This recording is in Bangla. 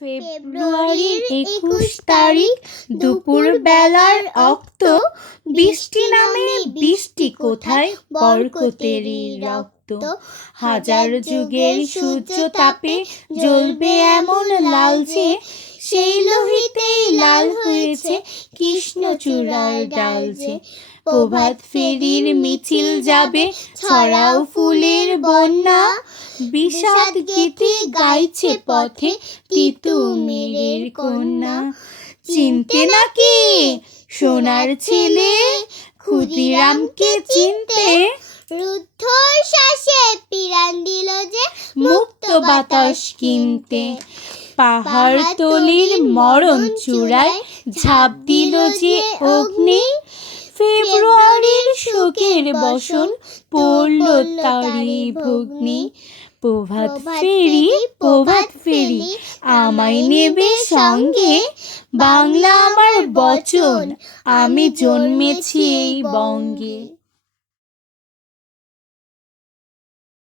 ফেব্রুয়ারির ২১ তারিখ দুপুর বেলার অক্ত, বৃষ্টি নামে বৃষ্টি কোথায় বরকতেরই রক্ত। হাজার যুগের সূর্য তাপে জ্বলবে এমন লালচে, সেই লোহিতেই লাল হয়েছে কৃষ্ণচূড়ার ডাল যে। প্রভাত ফেরির মিছিল যাবে, ছড়াও ফুলের বন্যা, বিষাদ গীতি গাইছে পথে তিতুমিরের কন্যা। চিনতে নাকি সোনার ছেলে ক্ষুদিরামকে চিনতে, রুদ্ধর শ্বাসে পিরান দিল যে মুক্ত বাতাস কিনতে। পাহাড়তলির মরণ চূড়ায় ঝাঁপ দিল যে অগ্নি, ফেব্রুয়ারির শোকের বসন পড়ল তারি ভগ্নি। প্রভাত ফেরি প্রভাত ফেরি আমায় নেবে সঙ্গে, বাংলা আমার বচন আমি জন্মেছি এই বঙ্গে।